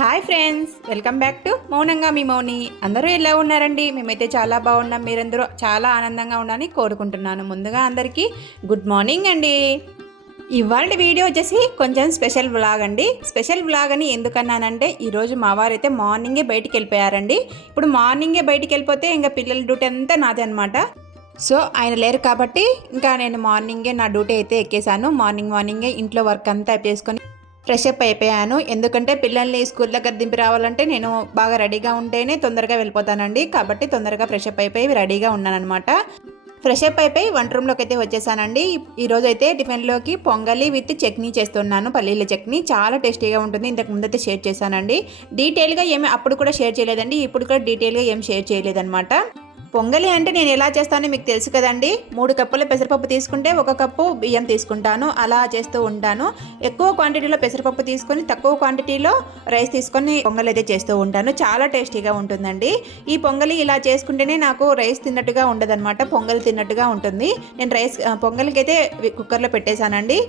Hi friends, welcome back to మౌనంగా మీ మౌని. అందరూ ఎలా ఉన్నారండి? మేమైతే చాలా బాగున్నాం. మీరందరూ చాలా ఆనందంగా ఉండాలని కోరుకుంటున్నాను. ముందుగా అందరికీ గుడ్ మార్నింగ్ అండి. ఇవాళ వీడియో వచ్చేసి కొంచెం స్పెషల్ వ్లాగ్ అండి. స్పెషల్ వ్లాగ్ అని ఎందుకన్నానంటే ఈరోజు మా వారైతే మార్నింగే బయటికి వెళ్ళిపోయారండి. ఇప్పుడు మార్నింగే బయటికి వెళ్ళిపోతే ఇంకా పిల్లల డ్యూటీ అంతా నాదే అనమాట. సో ఆయన లేరు కాబట్టి ఇంకా నేను మార్నింగే నా డ్యూటీ అయితే ఎక్కేసాను. మార్నింగే ఇంట్లో వర్క్ అంతా చేసుకొని ఫ్రెష్ అప్ అయిపోయాను. ఎందుకంటే పిల్లల్ని స్కూల్ దగ్గర దింపి రావాలంటే నేను బాగా రెడీగా ఉంటేనే తొందరగా వెళ్ళిపోతానండి. కాబట్టి తొందరగా ఫ్రెష్ అప్ అయిపోయి రెడీగా ఉన్నానమాట. ఫ్రెష్ అప్ అయిపోయి వంట రూమ్లోకి అయితే వచ్చేసానండి. ఈరోజు అయితే టిఫిన్లోకి పొంగలి విత్ చట్నీ చేస్తున్నాను. పల్లీల చట్నీ చాలా టేస్టీగా ఉంటుంది. ఇంతకు ముందు అయితే షేర్ చేశానండి. డీటెయిల్గా ఏమి అప్పుడు కూడా షేర్ చేయలేదండి. ఇప్పుడు కూడా డీటెయిల్గా ఏం షేర్ చేయలేదన్నమాట. పొంగలి అంటే నేను ఎలా చేస్తానో మీకు తెలుసు కదండి. 3 కప్పుల పెసరపప్పు తీసుకుంటే 1 కప్పు బియ్యం తీసుకుంటాను. అలా చేస్తూ ఉంటాను. ఎక్కువ క్వాంటిటీలో పెసరపప్పు తీసుకొని తక్కువ క్వాంటిటీలో రైస్ తీసుకొని పొంగలి అయితే చేస్తూ ఉంటాను. చాలా టేస్టీగా ఉంటుందండి. ఈ పొంగలి ఇలా చేసుకుంటేనే నాకు రైస్ తిన్నట్టుగా ఉండదన్నమాట, పొంగలి తిన్నట్టుగా ఉంటుంది. నేను పొంగలికి అయితే కుక్కర్లో పెట్టేశానండి.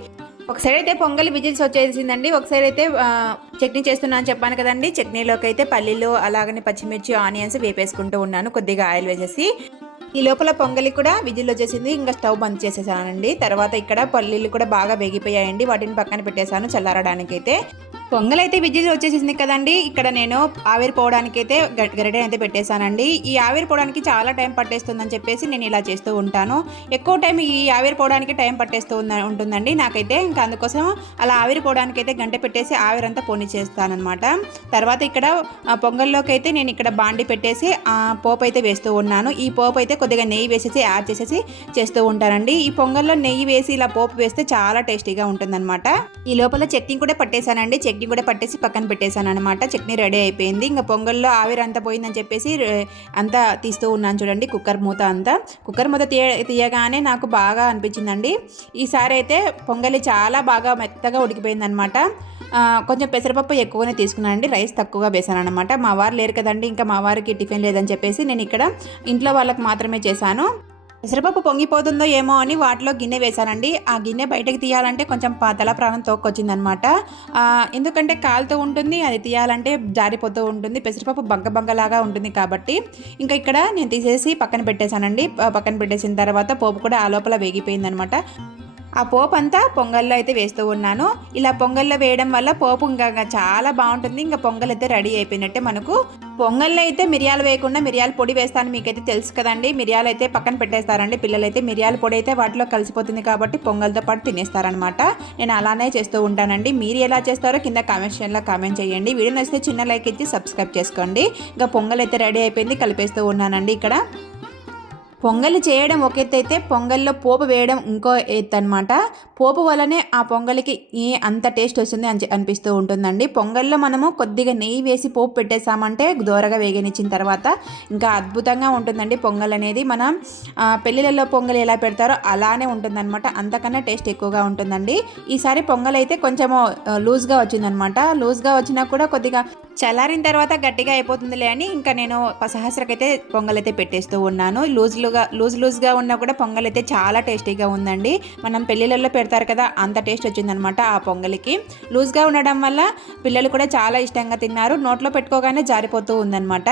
ఒకసారి అయితే పొంగలి విజిల్స్ వచ్చేసిందండి. ఒకసారి అయితే చట్నీ చేస్తున్నాను చెప్పాను కదండి. చట్నీలోకి అయితే పల్లీలు అలాగనే పచ్చిమిర్చి ఆనియన్స్ వేపేసుకుంటూ ఉన్నాను, కొద్దిగా ఆయిల్ వేసేసి. ఈ లోపల పొంగలి కూడా విజిల్ వచ్చేసింది. ఇంకా స్టవ్ బంద్ చేసేసానండి. తర్వాత ఇక్కడ పల్లీలు కూడా బాగా వేగిపోయాయండి. వాటిని పక్కన పెట్టేశాను చల్లారడానికి అయితే. పొంగల్ అయితే విజిల్ వచ్చేసింది కదండి. ఇక్కడ నేను ఆవిరి పోవడానికి అయితే గరిటె అయితే పెట్టేశానండి. ఈ ఆవిరి పోవడానికి చాలా టైం పట్టేస్తుందని చెప్పేసి నేను ఇలా చేస్తూ ఉంటాను. ఎక్కువ టైం ఈ ఆవిరి పోవడానికి టైం పట్టేస్తూ ఉంటుందండి నాకైతే. ఇంకా అందుకోసం అలా ఆవిరి పోవడానికి అయితే గంట పెట్టేసి ఆవిరంతా పోనీ చేస్తానమాట. తర్వాత ఇక్కడ పొంగల్లోకి అయితే నేను ఇక్కడ బాండి పెట్టేసి పోపు అయితే వేస్తూ ఉన్నాను. ఈ పోపు అయితే కొద్దిగా నెయ్యి వేసేసి యాడ్ చేసేసి చేస్తూ ఉంటానండి. ఈ పొంగల్లో నెయ్యి వేసి ఇలా పోపు వేస్తే చాలా టేస్టీగా ఉంటుందన్నమాట. ఈ లోపల చట్నీ కూడా పట్టేశానండి. చట్నీ కూడా పట్టేసి పక్కన పెట్టేశాను అనమాట. చట్నీ రెడీ అయిపోయింది. ఇంకా పొంగల్లో ఆవిరి అంతా పోయిందని చెప్పేసి అంతా తీస్తూ ఉన్నాను చూడండి. కుక్కర్ మూత తీయగానే నాకు బాగా అనిపించిందండి. ఈసారి అయితే పొంగలి చాలా బాగా మెత్తగా ఉడికిపోయింది అనమాట. కొంచెం పెసరపప్పు ఎక్కువనే తీసుకున్నానండి, రైస్ తక్కువగా వేసాను అనమాట. మా వారు లేరు కదండి, ఇంకా మా వారికి టిఫిన్ లేదని చెప్పేసి నేను ఇక్కడ ఇంట్లో వాళ్ళకి మాత్రమే చేశాను. పెసరపప్పు పొంగిపోతుందో ఏమో అని వాటిలో గిన్నె వేశానండి. ఆ గిన్నె బయటకు తీయాలంటే కొంచెం తల ప్రాణం తోక్కొచ్చిందనమాట. ఎందుకంటే కాలుతూ ఉంటుంది, అది తీయాలంటే జారిపోతూ ఉంటుంది. పెసరపప్పు బంగలాగా ఉంటుంది కాబట్టి ఇంకా ఇక్కడ నేను తీసేసి పక్కన పెట్టేశానండి. పక్కన పెట్టేసిన తర్వాత పోపు కూడా ఆ లోపల వేగిపోయిందనమాట. ఆ పోపు అంతా పొంగల్లో అయితే వేస్తూ ఉన్నాను. ఇలా పొంగల్లో వేయడం వల్ల పోపు ఇంకా చాలా బాగుంటుంది. ఇంకా పొంగల్ అయితే రెడీ అయిపోయినట్టే మనకు. పొంగల్లో అయితే మిరియాలు వేయకుండా మిరియాల పొడి వేస్తాను, మీకైతే తెలుసు కదండి. మిరియాలు అయితే పక్కన పెట్టేస్తారండి పిల్లలు అయితే. మిరియాల పొడి అయితే వాటిలో కలిసిపోతుంది కాబట్టి పొంగల్తో పాటు తినేస్తారనమాట. నేను అలానే చేస్తూ ఉంటానండి. మీరు ఎలా చేస్తారో కింద కామెంట్ సెక్షన్లో కామెంట్ చేయండి. వీడియో నచ్చితే చిన్న లైక్ ఇచ్చి సబ్స్క్రైబ్ చేసుకోండి. ఇంకా పొంగల్ అయితే రెడీ అయిపోయింది, కలిపేస్తూ ఉన్నానండి. ఇక్కడ పొంగలి చేయడం ఒక ఎత్తు అయితే పొంగల్లో పోపు వేయడం ఇంకో ఎత్తు అనమాట. పోపు వల్లనే ఆ పొంగలికి అంత టేస్ట్ వస్తుంది అనిపిస్తూ ఉంటుందండి. పొంగల్లో మనము కొద్దిగా నెయ్యి వేసి పోపు పెట్టేసామంటే దోరగా వేగనిచ్చిన తర్వాత ఇంకా అద్భుతంగా ఉంటుందండి పొంగల్ అనేది. మనం పెళ్ళిళ్ళలో పొంగల్ ఎలా పెడతారో అలానే ఉంటుందన్నమాట. అంతకన్నా టేస్ట్ ఎక్కువగా ఉంటుందండి. ఈసారి పొంగల్ అయితే కొంచెము లూజ్గా వచ్చిందనమాట. లూజ్గా వచ్చినా కూడా కొద్దిగా చల్లారిన తర్వాత గట్టిగా అయిపోతుందిలే అని ఇంకా నేను సహస్రకైతే పొంగల్ అయితే పెట్టేస్తూ ఉన్నాను. లూజ్గా ఉన్నా కూడా పొంగల్ అయితే చాలా టేస్టీగా ఉందండి. మనం పెళ్ళిళ్ళల్లో పెడతారు కదా, అంత టేస్ట్ వచ్చిందనమాట ఆ పొంగలికి. లూజ్గా ఉండడం వల్ల పిల్లలు కూడా చాలా ఇష్టంగా తిన్నారు. నోట్లో పెట్టుకోగానే జారిపోతూ ఉందన్నమాట.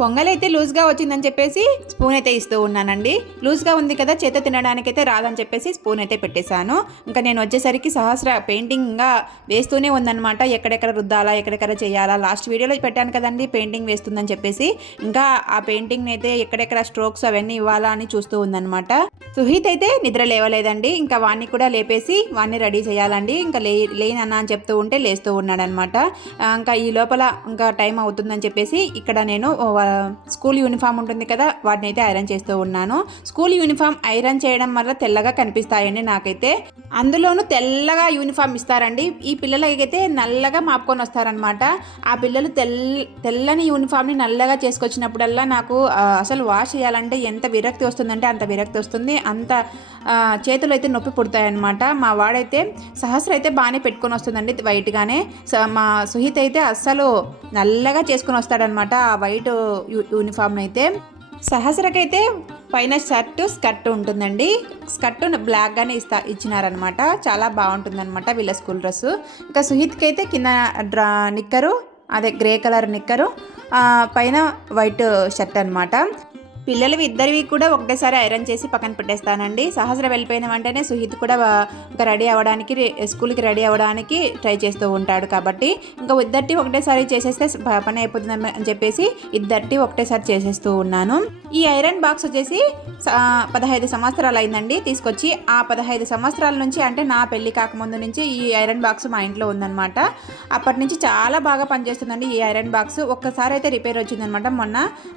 పొంగల్ అయితే లూజ్గా వచ్చిందని చెప్పేసి స్పూన్ అయితే ఇస్తూ ఉన్నానండి. లూజ్గా ఉంది కదా, చేత తినడానికైతే రాదని చెప్పేసి స్పూన్ అయితే పెట్టేశాను. ఇంకా నేను వచ్చేసరికి సహస్ర పెయింటింగ్గా వేస్తూనే ఉందన్నమాట. ఎక్కడెక్కడ రుద్దాలా, ఎక్కడెక్కడ చేయాలా. లాస్ట్ వీడియోలో పెట్టాను కదండి పెయింటింగ్ వేస్తుందని చెప్పేసి. ఇంకా ఆ పెయింటింగ్ అయితే ఎక్కడెక్కడ స్ట్రోక్స్ అవన్నీ ఇవ్వాలా అని చూస్తూ ఉందన్నమాట. సుహిత్ అయితే నిద్ర లేవలేదండి. ఇంకా వాడిని కూడా లేపేసి వాడిని రెడీ చేయాలండి. ఇంకా లేనన్నా అని చెప్తూ ఉంటే లేస్తూ ఉన్నాడనమాట. ఇంకా ఈ లోపల ఇంకా టైం అవుతుందని చెప్పేసి ఇక్కడ నేను స్కూల్ యూనిఫామ్ ఉంటుంది కదా, వాటిని అయితే ఐరన్ చేస్తూ ఉన్నాను. స్కూల్ యూనిఫామ్ ఐరన్ చేయడం వల్ల తెల్లగా కనిపిస్తాయండి నాకైతే. అందులోనూ తెల్లగా యూనిఫామ్ ఇస్తారండి. ఈ పిల్లలకైతే నల్లగా మాపుకొని వస్తారనమాట. ఆ పిల్లలు తెల్లని యూనిఫామ్ని నల్లగా చేసుకొచ్చినప్పుడల్లా నాకు అసలు వాష్ చేయాలంటే ఎంత విరక్తి వస్తుందంటే అంత విరక్తి వస్తుంది. అంత చేతులు అయితే నొప్పి పుడతాయన్నమాట. మా వాడైతే సహస్ర అయితే బాగానే పెట్టుకొని వస్తుందండి వైట్గానే. మా సుహిత్ అయితే అస్సలు నల్లగా చేసుకొని వస్తాడనమాట ఆ వైట్ యూనిఫామ్ని అయితే. సహస్రకైతే పైన షర్టు స్కర్ట్ ఉంటుందండి. స్కర్ట్ బ్లాక్గానే ఇచ్చినారనమాట. చాలా బాగుంటుందన్నమాట వీళ్ళ స్కూల్ డ్రెస్సు. ఇంకా సుహిత్కి అయితే కింద నిక్కరు, అదే గ్రే కలర్ నిక్కరు, పైన వైట్ షర్ట్ అనమాట. పిల్లలు ఇద్దరివి కూడా ఒకటేసారి ఐరన్ చేసి పక్కన పెట్టేస్తానండి. సహస్ర వెళ్ళిపోయిన వెంటనే సుహిత్ కూడా ఇంకా రెడీ అవ్వడానికి, స్కూల్కి రెడీ అవ్వడానికి ట్రై చేస్తూ ఉంటాడు. కాబట్టి ఇంకా ఇద్దరిటి ఒకటేసారి చేసేస్తే పని అయిపోతుంది అని చెప్పేసి ఇద్దరిటి ఒకటేసారి చేసేస్తూ ఉన్నాను. ఈ ఐరన్ బాక్స్ వచ్చేసి 15 సంవత్సరాలు అయిందండి తీసుకొచ్చి. ఆ 15 సంవత్సరాల నుంచి, అంటే నా పెళ్లి కాకముందు నుంచి ఈ ఐరన్ బాక్స్ మా ఇంట్లో ఉందన్నమాట. అప్పటి నుంచి చాలా బాగా పనిచేస్తుందండి ఈ ఐరన్ బాక్స్. ఒక్కసారి అయితే రిపేర్ వచ్చిందనమాట.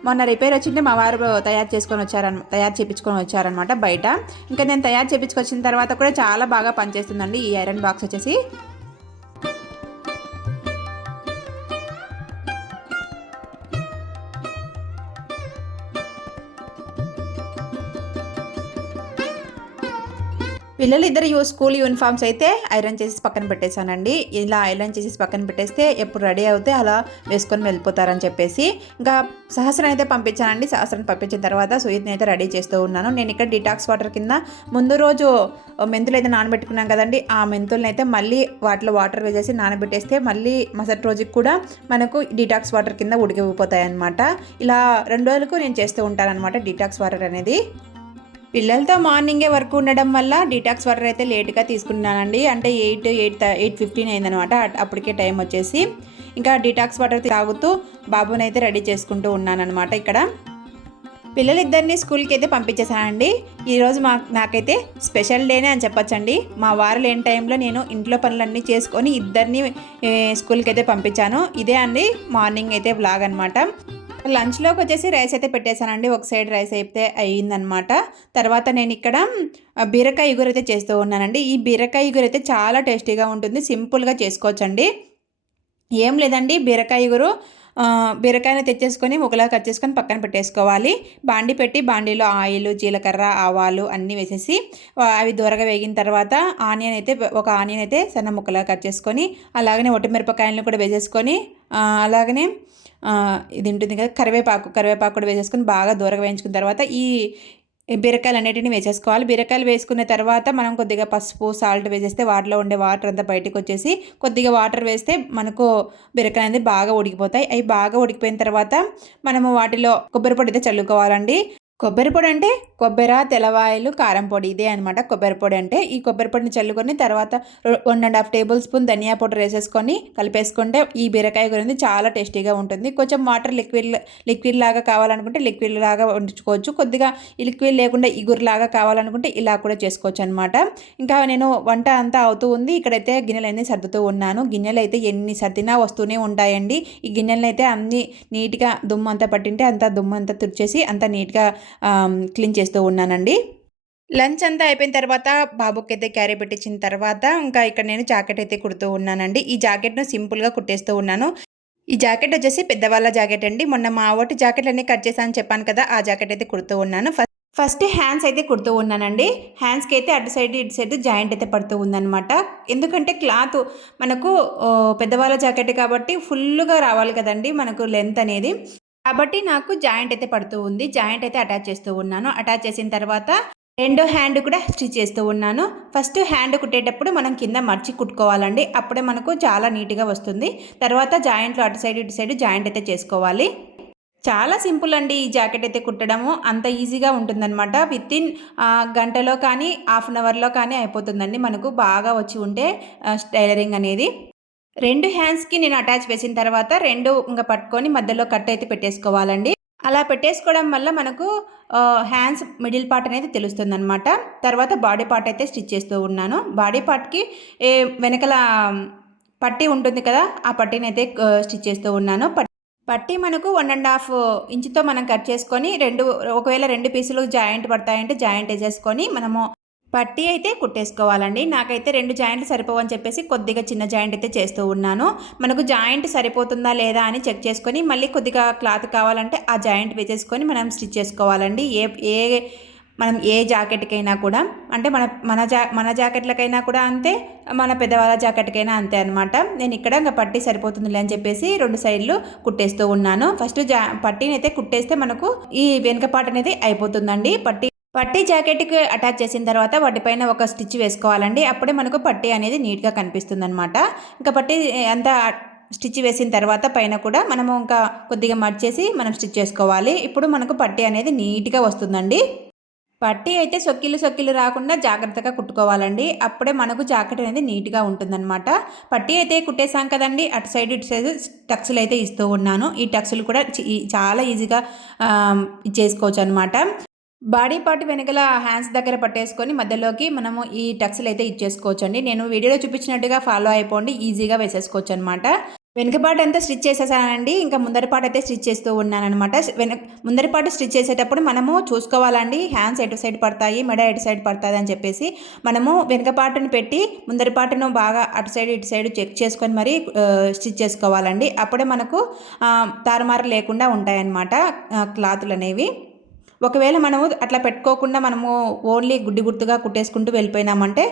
మొన్న రిపేర్ వచ్చింటే మా వారు తయారు చేయించుకొని వచ్చారనమాట బయట. ఇంకా నేను తయారు చేయించుకొచ్చిన తర్వాత కూడా చాలా బాగా పనిచేస్తుందండి ఈ ఐరన్ బాక్స్ వచ్చేసి. పిల్లలు ఇద్దరు స్కూల్ యూనిఫామ్స్ అయితే ఐరన్ చేసి పక్కన పెట్టేశానండి. ఇలా ఐరన్ చేసి పక్కన పెట్టేస్తే ఎప్పుడు రెడీ అవుతే అలా వేసుకొని వెళ్ళిపోతారని చెప్పేసి ఇంకా సహస్రం అయితే పంపించానండి. సహస్రం పంపించిన తర్వాత సుహిత్ని అయితే రెడీ చేస్తూ ఉన్నాను. నేను ఇక్కడ డిటాక్స్ వాటర్ కింద ముందు రోజు మెంతులు అయితే నానబెట్టుకున్నాం కదండి, ఆ మెంతులను అయితే మళ్ళీ వాటిలో వాటర్ వేసేసి నానబెట్టేస్తే మళ్ళీ మరుసటి రోజుకి కూడా మనకు డిటాక్స్ వాటర్ కింద ఉడికిపోతాయి అన్నమాట. ఇలా 2 రోజులకు నేను చేస్తూ ఉంటాను అనమాట డిటాక్స్ వాటర్ అనేది. పిల్లలతో మార్నింగే వర్క్ ఉండడం వల్ల డీటాక్స్ వాటర్ అయితే లేట్గా తీసుకున్నానండి. అంటే 8:15 అయిందనమాట అప్పటికే టైం వచ్చేసి. ఇంకా డీటాక్స్ వాటర్ తాగుతూ బాబుని అయితే రెడీ చేసుకుంటూ ఉన్నానమాట. ఇక్కడ పిల్లలిద్దరిని స్కూల్కి అయితే పంపించేసానండి. ఈరోజు నాకైతే స్పెషల్ డేనే అని చెప్పొచ్చండి. మా వారు లేని టైంలో నేను ఇంట్లో పనులన్నీ చేసుకొని ఇద్దరిని స్కూల్కి అయితే పంపించాను. ఇదే అండి మార్నింగ్ అయితే వ్లాగ్ అనమాట. లంచ్లోకి వచ్చేసి రైస్ అయితే పెట్టేశానండి. ఒక సైడ్ రైస్ అయితే అయ్యిందనమాట. తర్వాత నేను ఇక్కడ బీరకాయ ఇగురు అయితే చేస్తూ ఉన్నానండి. ఈ బీరకాయ ఇగురు అయితే చాలా టేస్టీగా ఉంటుంది. సింపుల్గా చేసుకోవచ్చండి. ఏం లేదండి, బీరకాయ ఇగురు బీరకాయని తెచ్చేసుకొని ముక్కలా కట్ చేసుకొని పక్కన పెట్టేసుకోవాలి. బాండి పెట్టి బాండీలో ఆయిల్, జీలకర్ర, ఆవాలు అన్నీ వేసేసి అవి దూరగా వేగిన తర్వాత ఒక ఆనియన్ అయితే సన్న ముక్కలా కట్ చేసుకొని, అలాగనే ఒట్టిమిరపకాయలను కూడా వేసేసుకొని, అలాగనే ఇది ఉంటుంది కదా కరివేపాకు కూడా వేసేసుకొని బాగా దూరగా వేయించుకున్న తర్వాత ఈ బీరకాయలు అన్నిటిని వేసేసుకోవాలి. బీరకాయలు వేసుకున్న తర్వాత మనం కొద్దిగా పసుపు, సాల్ట్ వేసేస్తే వాటిలో ఉండే వాటర్ అంతా బయటకు వచ్చేసి కొద్దిగా వాటర్ వేస్తే మనకు బీరకాయలు అనేది బాగా ఉడికిపోతాయి. అవి బాగా ఉడికిపోయిన తర్వాత మనము వాటిలో కొబ్బరి పొడి అయితే చల్లుకోవాలండి. కొబ్బరి పొడి అంటే కొబ్బరి, తెల్లవాయలు, కారం పొడి, ఇదే అనమాట కొబ్బరి పొడి అంటే. ఈ కొబ్బరి పొడిని చల్లుకొని తర్వాత 1.5 టేబుల్ స్పూన్ ధనియా పౌడర్ వేసేసుకొని కలిపేసుకుంటే ఈ బీరకాయ గురించి చాలా టేస్టీగా ఉంటుంది. కొంచెం వాటర్ లిక్విడ్ లాగా కావాలనుకుంటే లిక్విడ్ లాగా వండుకోవచ్చు. కొద్దిగా ఈ లిక్విడ్ లేకుండా ఇగురులాగా కావాలనుకుంటే ఇలా కూడా చేసుకోవచ్చు అనమాట. ఇంకా నేను వంట అంతా అవుతూ ఉంది. ఇక్కడైతే గిన్నెలన్నీ సర్దుతూ ఉన్నాను. గిన్నెలు అయితే ఎన్ని సర్దినా వస్తూనే ఉంటాయండి. ఈ గిన్నెలను అయితే అన్ని నీట్గా దుమ్ము అంతా పట్టింటే అంతా దుమ్ము అంతా తుడిచేసి అంతా నీట్గా క్లీన్ చేస్తూ ఉన్నానండి. లంచ్ అంతా అయిపోయిన తర్వాత బాబుకి అయితే క్యారీ పెట్టించిన తర్వాత ఇంకా ఇక్కడ నేను జాకెట్ అయితే కుడుతూ ఉన్నానండి. ఈ జాకెట్ను సింపుల్గా కుట్టేస్తూ ఉన్నాను. ఈ జాకెట్ వచ్చేసి పెద్దవాళ్ళ జాకెట్ అండి. మొన్న మా ఒకటి జాకెట్లన్నీ కట్ చేశానని చెప్పాను కదా, ఆ జాకెట్ అయితే కుడుతూ ఉన్నాను. ఫస్ట్ హ్యాండ్స్ అయితే కుడుతూ ఉన్నానండి. హ్యాండ్స్కి అయితే అటు సైడ్ ఇటు సైడ్ జాయింట్ అయితే పడుతూ ఉందన్నమాట. ఎందుకంటే క్లాత్ మనకు పెద్దవాళ్ళ జాకెట్ కాబట్టి ఫుల్గా రావాలి కదండి మనకు లెంత్ అనేది. కాబట్టి నాకు జాయింట్ అయితే పడుతూ ఉంది. జాయింట్ అయితే అటాచ్ చేస్తూ ఉన్నాను. అటాచ్ చేసిన తర్వాత రెండో హ్యాండ్ కూడా స్టిచ్ చేస్తూ ఉన్నాను. ఫస్ట్ హ్యాండ్ కుట్టేటప్పుడు మనం కింద మర్చి కుట్టుకోవాలండి. అప్పుడే మనకు చాలా నీట్గా వస్తుంది. తర్వాత జాయింట్లో అటు సైడ్ ఇటు సైడ్ జాయింట్ అయితే చేసుకోవాలి. చాలా సింపుల్ అండి ఈ జాకెట్ అయితే కుట్టడము. అంత ఈజీగా ఉంటుందన్నమాట. వితిన్ గంటలో కానీ హాఫ్ అన్ అవర్లో కానీ అయిపోతుందండి మనకు బాగా వచ్చి ఉంటే టైలరింగ్ అనేది. 2 హ్యాండ్స్కి నేను అటాచ్ వేసిన తర్వాత 2 ఇంకా పట్టుకొని మధ్యలో కట్ అయితే పెట్టేసుకోవాలండి. అలా పెట్టేసుకోవడం వల్ల మనకు హ్యాండ్స్ మిడిల్ పార్ట్ అనేది తెలుస్తుంది అనమాట. తర్వాత బాడీ పార్ట్ అయితే స్టిచ్ చేస్తూ ఉన్నాను. బాడీ పార్ట్కి వెనకల పట్టీ ఉంటుంది కదా, ఆ పట్టీని అయితే స్టిచ్ చేస్తూ ఉన్నాను. పట్టి మనకు 1.5 ఇంచుతో మనం కట్ చేసుకొని ఒకవేళ 2 పీసులు జాయింట్ పడతాయంటే జాయింట్ వేసేసుకొని మనము పట్టీ అయితే కుట్టేసుకోవాలండి. నాకైతే 2 జాయింట్లు సరిపోవని చెప్పేసి కొద్దిగా చిన్న జాయింట్ అయితే చేస్తూ ఉన్నాను. మనకు జాయింట్ సరిపోతుందా లేదా అని చెక్ చేసుకొని మళ్ళీ కొద్దిగా క్లాత్ కావాలంటే ఆ జాయింట్ వేసేసుకొని మనం స్టిచ్ చేసుకోవాలండి. మనం ఏ జాకెట్కైనా కూడా అంటే మన జాకెట్లకైనా కూడా అంతే, మన పెద్దవాళ్ళ జాకెట్కైనా అంతే అనమాట. నేను ఇక్కడ ఇంకా పట్టీ సరిపోతుందిలే అని చెప్పేసి 2 సైడ్లు కుట్టేస్తూ ఉన్నాను. ఫస్ట్ పట్టీని అయితే కుట్టేస్తే మనకు ఈ వెనుక పార్ట్ అనేది అయిపోతుందండి. పట్టీ జాకెట్కి అటాచ్ చేసిన తర్వాత వాటిపైన ఒక స్టిచ్ వేసుకోవాలండి. అప్పుడే మనకు పట్టీ అనేది నీట్గా కనిపిస్తుంది అనమాట. ఇంకా పట్టీ అంతా స్టిచ్ వేసిన తర్వాత పైన కూడా మనము ఇంకా కొద్దిగా మర్చేసి మనం స్టిచ్ చేసుకోవాలి. ఇప్పుడు మనకు పట్టీ అనేది నీట్గా వస్తుందండి. పట్టీ అయితే సొక్కిలు రాకుండా జాగ్రత్తగా కుట్టుకోవాలండి. అప్పుడే మనకు జాకెట్ అనేది నీట్గా ఉంటుందన్నమాట. పట్టీ అయితే కుట్టేసాం కదండి, అటు సైడ్ ఇటు సైడ్ టక్స్లు అయితే ఇస్తూ ఉన్నాను. ఈ టక్స్లు కూడా చాలా ఈజీగా చేసుకోవచ్చు అనమాట. బాడీ పార్ట్ వెనకల హ్యాండ్స్ దగ్గర పట్టేసుకొని మధ్యలోకి మనము ఈ టక్స్లు అయితే ఇచ్చేసుకోవచ్చు అండి. నేను వీడియోలో చూపించినట్టుగా ఫాలో అయిపోండి, ఈజీగా వేసేసుకోవచ్చు అనమాట. వెనక పార్ట్ అంతా స్టిచ్ చేసేసానండి. ఇంకా ముందరి పార్ట్ అయితే స్టిచ్ చేస్తూ ఉన్నాను అనమాట. ముందరి పార్ట్ స్టిచ్ చేసేటప్పుడు మనము చూసుకోవాలండి, హ్యాండ్స్ ఎటు సైడ్ పడతాయి, మెడ ఎటు సైడ్ పడుతుంది అని చెప్పేసి మనము వెనక పార్ట్ని పెట్టి ముందరి పార్ట్ను బాగా అటు సైడ్ ఇటు సైడ్ చెక్ చేసుకొని మరి స్టిచ్ చేసుకోవాలండి. అప్పుడే మనకు తారుమారు లేకుండా ఉంటాయన్నమాట క్లాతులు అనేవి. ఒకవేళ మనము అట్లా పెట్టుకోకుండా మనము ఓన్లీ గుర్తుగా కుట్టేసుకుంటూ వెళ్ళిపోయినామంటే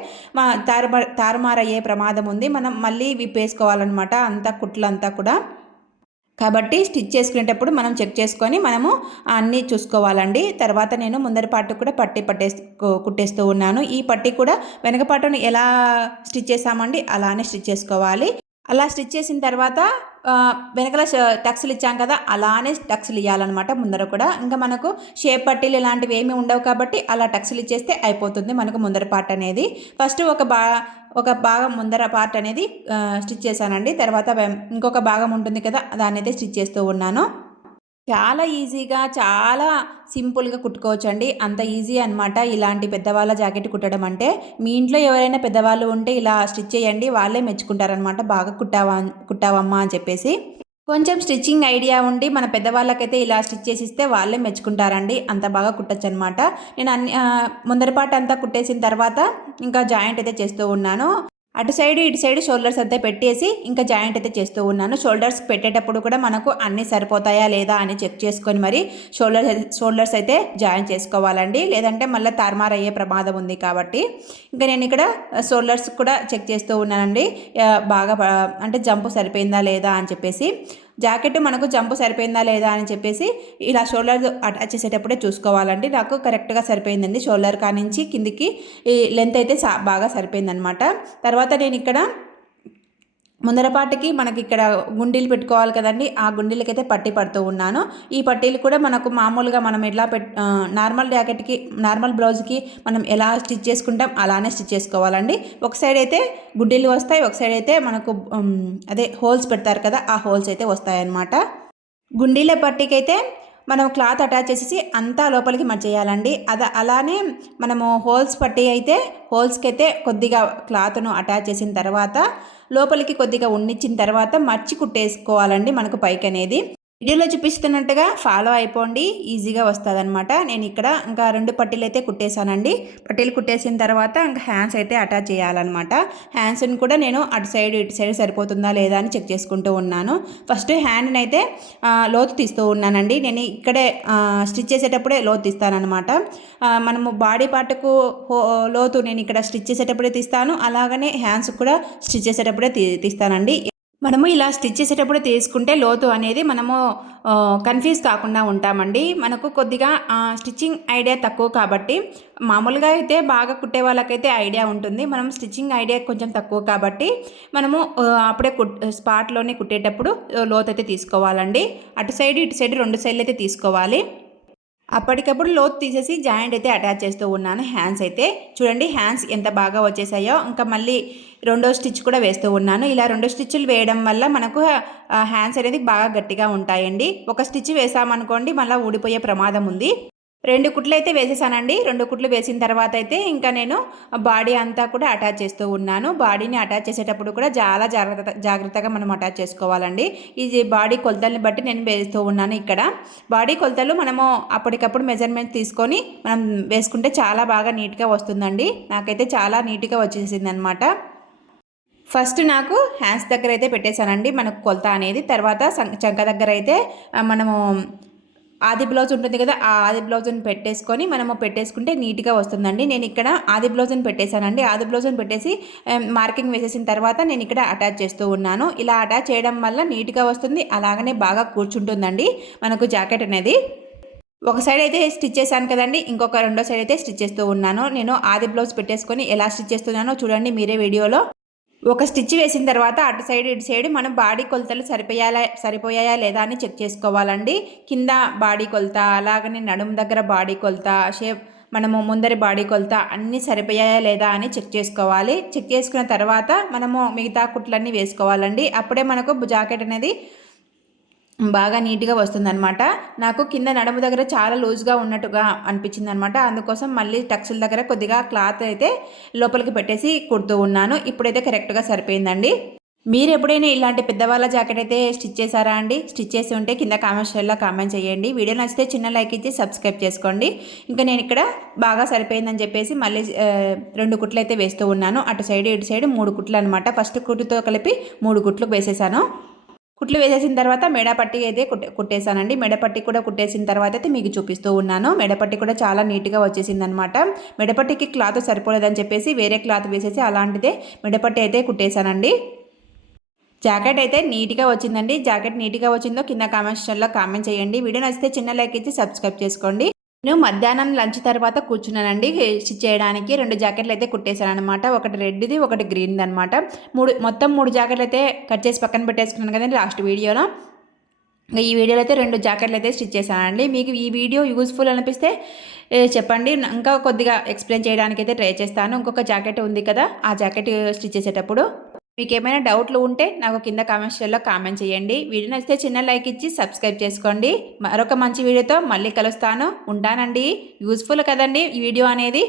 తారుమారయ్యే ప్రమాదం ఉంది. మనం మళ్ళీ విప్పేసుకోవాలన్నమాట అంతా కుట్లంతా కూడా. కాబట్టి స్టిచ్ చేసుకునేటప్పుడు మనం చెక్ చేసుకొని మనము అన్నీ చూసుకోవాలండి. తర్వాత నేను ముందరి పార్ట్ కూడా కుట్టేస్తూ ఉన్నాను. ఈ పట్టీ కూడా వెనక పార్ట్ను ఎలా స్టిచ్ చేసామండి అలానే స్టిచ్ చేసుకోవాలి. అలా స్టిచ్ చేసిన తర్వాత వెనకల టక్స్లు ఇచ్చాం కదా, అలానే టక్స్లు ఇవ్వాలన్నమాట ముందర కూడా. ఇంకా మనకు షేప్ పట్టీలు ఇలాంటివి ఏమీ ఉండవు కాబట్టి అలా టక్స్లు ఇచ్చేస్తే అయిపోతుంది మనకు ముందర పార్ట్ అనేది. ఫస్ట్ ఒక భాగం ముందర పార్ట్ అనేది స్టిచ్ చేశానండి. తర్వాత ఇంకొక భాగం ఉంటుంది కదా, దాన్ని అయితే స్టిచ్ చేస్తూ ఉన్నాను. చాలా ఈజీగా చాలా సింపుల్గా కుట్టుకోవచ్చండి. అంత ఈజీ అనమాట ఇలాంటి పెద్దవాళ్ళ జాకెట్ కుట్టడం అంటే. మీ ఇంట్లో ఎవరైనా పెద్దవాళ్ళు ఉంటే ఇలా స్టిచ్ చేయండి, వాళ్ళే మెచ్చుకుంటారనమాట, బాగా కుట్టావమ్మా అని చెప్పేసి. కొంచెం స్టిచ్చింగ్ ఐడియా ఉండి మన పెద్దవాళ్ళకైతే ఇలా స్టిచ్ చేసి ఇస్తే వాళ్ళే మెచ్చుకుంటారండి, అంత బాగా కుట్టచ్చు అనమాట. నేను ముందరి పార్ట్ అంతా కుట్టేసిన తర్వాత ఇంకా జాయింట్ అయితే చేస్తూ ఉన్నాను. అటు సైడ్ ఇటు సైడ్ షోల్డర్స్ అయితే పెట్టేసి ఇంకా జాయింట్ అయితే చేస్తూ ఉన్నాను. షోల్డర్స్ పెట్టేటప్పుడు కూడా మనకు అన్నీ సరిపోతాయా లేదా అని చెక్ చేసుకొని మరి షోల్డర్స్ అయితే జాయిన్ చేసుకోవాలండి. లేదంటే మళ్ళీ తారుమారు అయ్యే ప్రమాదం ఉంది కాబట్టి ఇంకా నేను ఇక్కడ షోల్డర్స్ కూడా చెక్ చేస్తూ ఉన్నానండి, బాగా అంటే జంపు సరిపోయిందా లేదా అని చెప్పేసి. జాకెట్ మనకు జంపు సరిపోయిందా లేదా అని చెప్పేసి ఇలా షోల్డర్ అటాచ్ చేసేటప్పుడే చూసుకోవాలండి. నాకు కరెక్ట్గా సరిపోయిందండి, షోల్డర్ కానించి కిందికి ఈ లెంత్ అయితే బాగా సరిపోయిందనమాట. తర్వాత నేను ఇక్కడ ముందర పార్ట్కి మనకి ఇక్కడ గుండీలు పెట్టుకోవాలి కదండి, ఆ గుండీలకైతే పట్టీ పడుతూ ఉన్నాను. ఈ పట్టీలు కూడా మనకు మామూలుగా మనం ఎట్లా నార్మల్ జాకెట్కి నార్మల్ బ్లౌజ్కి మనం ఎలా స్టిచ్ చేసుకుంటాం అలానే స్టిచ్ చేసుకోవాలండి. ఒక సైడ్ అయితే గుండీలు వస్తాయి, ఒక సైడ్ అయితే మనకు అదే హోల్స్ పెడతారు కదా, ఆ హోల్స్ అయితే వస్తాయన్నమాట. గుండీల పట్టీకి అయితే మనం క్లాత్ అటాచ్ చేసేసి అంతా లోపలికి మర్చేయాలండి. అలానే మనము హోల్స్ పట్టీ అయితే హోల్స్కి అయితే కొద్దిగా క్లాత్ను అటాచ్ చేసిన తర్వాత లోపలికి కొద్దిగా ఉన్నిచ్చిన తర్వాత మర్చి కుట్టేసుకోవాలండి మనకు పైకి అనేది. వీడియోలో చూపిస్తున్నట్టుగా ఫాలో అయిపోండి, ఈజీగా వస్తుంది అనమాట. నేను ఇక్కడ ఇంకా 2 పట్టీలు అయితే కుట్టేశానండి. పట్టీలు కుట్టేసిన తర్వాత ఇంకా హ్యాండ్స్ అయితే అటాచ్ చేయాలన్నమాట. హ్యాండ్స్ని కూడా నేను అటు సైడ్ ఇటు సైడ్ సరిపోతుందా లేదా అని చెక్ చేసుకుంటూ ఉన్నాను. ఫస్ట్ హ్యాండ్ని అయితే లోతు తీస్తూ ఉన్నానండి. నేను ఇక్కడే స్టిచ్ చేసేటప్పుడే లోతు తీస్తానమాట. మనము బాడీ పార్ట్కు లోతు నేను ఇక్కడ స్టిచ్ చేసేటప్పుడే తీస్తాను, అలాగనే హ్యాండ్స్ కూడా స్టిచ్ చేసేటప్పుడే తీస్తానండి. మనము ఇలా స్టిచ్ చేసేటప్పుడు తీసుకుంటే లోతు అనేది మనము కన్ఫ్యూజ్ కాకుండా ఉంటామండి. మనకు కొద్దిగా స్టిచ్చింగ్ ఐడియా తక్కువ కాబట్టి, మామూలుగా అయితే బాగా కుట్టే వాళ్ళకైతే ఐడియా ఉంటుంది, మనం స్టిచ్చింగ్ ఐడియా కొంచెం తక్కువ కాబట్టి మనము అప్పుడే స్పాట్లోనే కుట్టేటప్పుడు లోతు అయితే తీసుకోవాలండి. అటు సైడ్ ఇటు సైడ్ 2 సైడ్లు అయితే తీసుకోవాలి. అప్పటికప్పుడు లోతు తీసేసి జాయింట్ అయితే అటాచ్ చేస్తూ ఉన్నాను. హ్యాండ్స్ అయితే చూడండి, హ్యాండ్స్ ఎంత బాగా వచ్చేసాయో. ఇంకా మళ్ళీ 2వ స్టిచ్ కూడా వేస్తూ ఉన్నాను. ఇలా 2 స్టిచ్లు వేయడం వల్ల మనకు హ్యాండ్స్ అనేది బాగా గట్టిగా ఉంటాయండి. ఒక స్టిచ్ వేసామనుకోండి మళ్ళీ ఊడిపోయే ప్రమాదం ఉంది. 2 కుట్లయితే వేసేసానండి. 2 కుట్లు వేసిన తర్వాత అయితే ఇంకా నేను బాడీ అంతా కూడా అటాచ్ చేస్తూ ఉన్నాను. బాడీని అటాచ్ చేసేటప్పుడు కూడా చాలా జాగ్రత్తగా మనం అటాచ్ చేసుకోవాలండి. ఇది బాడీ కొలతల్ని బట్టి నేను వేస్తూ ఉన్నాను ఇక్కడ. బాడీ కొలతలు మనము అప్పటికప్పుడు మెజర్మెంట్ తీసుకొని మనం వేసుకుంటే చాలా బాగా నీట్‌గా వస్తుందండి. నాకైతే చాలా నీట్‌గా వచ్చేసిందనమాట. ఫస్ట్ నాకు హ్యాండ్స్ దగ్గర అయితే పెట్టేశానండి మనకు కొలత అనేది. తర్వాత చంక దగ్గర అయితే మనము ఆది బ్లౌజ్ ఉంటుంది కదా, ఆ ఆది బ్లౌజ్ని పెట్టేసుకుంటే నీట్గా వస్తుందండి. నేను ఇక్కడ ఆది బ్లౌజ్ని పెట్టేశానండి. ఆది బ్లౌజ్ని పెట్టేసి మార్కింగ్ వేసేసిన తర్వాత నేను ఇక్కడ అటాచ్ చేస్తూ ఉన్నాను. ఇలా అటాచ్ చేయడం వల్ల నీట్గా వస్తుంది, అలాగనే బాగా కూర్చుంటుందండి మనకు జాకెట్ అనేది. ఒక సైడ్ అయితే స్టిచ్ చేశాను కదండి, ఇంకొక రెండో సైడ్ అయితే స్టిచ్ చేస్తూ ఉన్నాను. నేను ఆది బ్లౌజ్ పెట్టేసుకొని ఎలా స్టిచ్ చేస్తున్నానో చూడండి మీరే వీడియోలో. ఒక స్టిచ్ వేసిన తర్వాత అటు సైడ్ ఇటు సైడ్ మనం బాడీ కొలతలు సరిపోయాయా లేదా అని చెక్ చేసుకోవాలండి. కింద బాడీ కొలత, అలాగనే నడుము దగ్గర బాడీ కొలత, మనము ముందరి బాడీ కొలత అన్నీ సరిపోయాయా లేదా అని చెక్ చేసుకోవాలి. చెక్ చేసుకున్న తర్వాత మనము మిగతా కుట్లన్నీ వేసుకోవాలండి. అప్పుడే మనకు జాకెట్ అనేది బాగా నీట్గా వస్తుందన్నమాట. నాకు కింద నడుము దగ్గర చాలా లూజ్గా ఉన్నట్టుగా అనిపించింది అనమాట. అందుకోసం మళ్ళీ టక్స్ల దగ్గర కొద్దిగా క్లాత్ అయితే లోపలికి పెట్టేసి కుడుతూ ఉన్నాను. ఇప్పుడైతే కరెక్ట్గా సరిపోయిందండి. మీరు ఎప్పుడైనా ఇలాంటి పెద్దవాళ్ళ జాకెట్ అయితే స్టిచ్ చేశారా అండి? స్టిచ్ చేసి ఉంటే కింద కామెంట్ సెక్షన్లో కామెంట్ చేయండి. వీడియో నచ్చితే చిన్న లైక్ ఇచ్చి సబ్స్క్రైబ్ చేసుకోండి. ఇంకా నేను ఇక్కడ బాగా సరిపోయిందని చెప్పేసి మళ్ళీ 2 కుట్లు అయితే వేస్తూ ఉన్నాను. అటు సైడ్ ఇటు సైడ్ 3 కుట్లు అనమాట. ఫస్ట్ కుట్టుతో కలిపి 3 కుట్లు వేసేసాను. కుట్లు వేసేసిన తర్వాత మెడపట్టి అయితే కుట్టేశానండి. మెడపట్టి కూడా కుట్టేసిన తర్వాత అయితే మీకు చూపిస్తూ ఉన్నాను. మెడపట్టి కూడా చాలా నీట్గా వచ్చేసింది అనమాట. మెడపట్టికి క్లాత్ సరిపోలేదని చెప్పేసి వేరే క్లాత్ వేసేసి అలాంటిదే మెడపట్టి అయితే కుట్టేశానండి. జాకెట్ అయితే నీట్గా వచ్చిందండి. జాకెట్ నీట్గా వచ్చిందో కింద కామెంట్ సెక్షన్లో కామెంట్ చేయండి. వీడియో నచ్చితే చిన్న లైక్ ఇచ్చి సబ్స్క్రైబ్ చేసుకోండి. నేను మధ్యాహ్నం లంచ్ తర్వాత కూర్చున్నానండి స్టిచ్ చేయడానికి. 2 జాకెట్లు అయితే కుట్టేశాను అనమాట. ఒకటి రెడ్ది, ఒకటి గ్రీన్ది అనమాట. మొత్తం 3 జాకెట్లు అయితే కట్ చేసి పక్కన పెట్టేసుకున్నాను కదండి లాస్ట్ వీడియోలో. ఈ వీడియోలో అయితే 2 జాకెట్లు అయితే స్టిచ్ చేశానండి. మీకు ఈ వీడియో యూస్ఫుల్ అనిపిస్తే చెప్పండి, ఇంకా కొద్దిగా ఎక్స్ప్లెయిన్ చేయడానికి అయితే ట్రై చేస్తాను. ఇంకొక జాకెట్ ఉంది కదా, ఆ జాకెట్ స్టిచ్ చేసేటప్పుడు మీకు ఏమైనా డౌట్లు ఉంటే నాకు కింద కామెంట్ సెక్షన్లో కామెంట్ చేయండి. వీడియో నచ్చితే చిన్న లైక్ ఇచ్చి సబ్స్క్రైబ్ చేసుకోండి. మరొక మంచి వీడియోతో మళ్ళీ కలుస్తాను. ఉంటానండి. యూస్ఫుల్ కదండి ఈ వీడియో అనేది.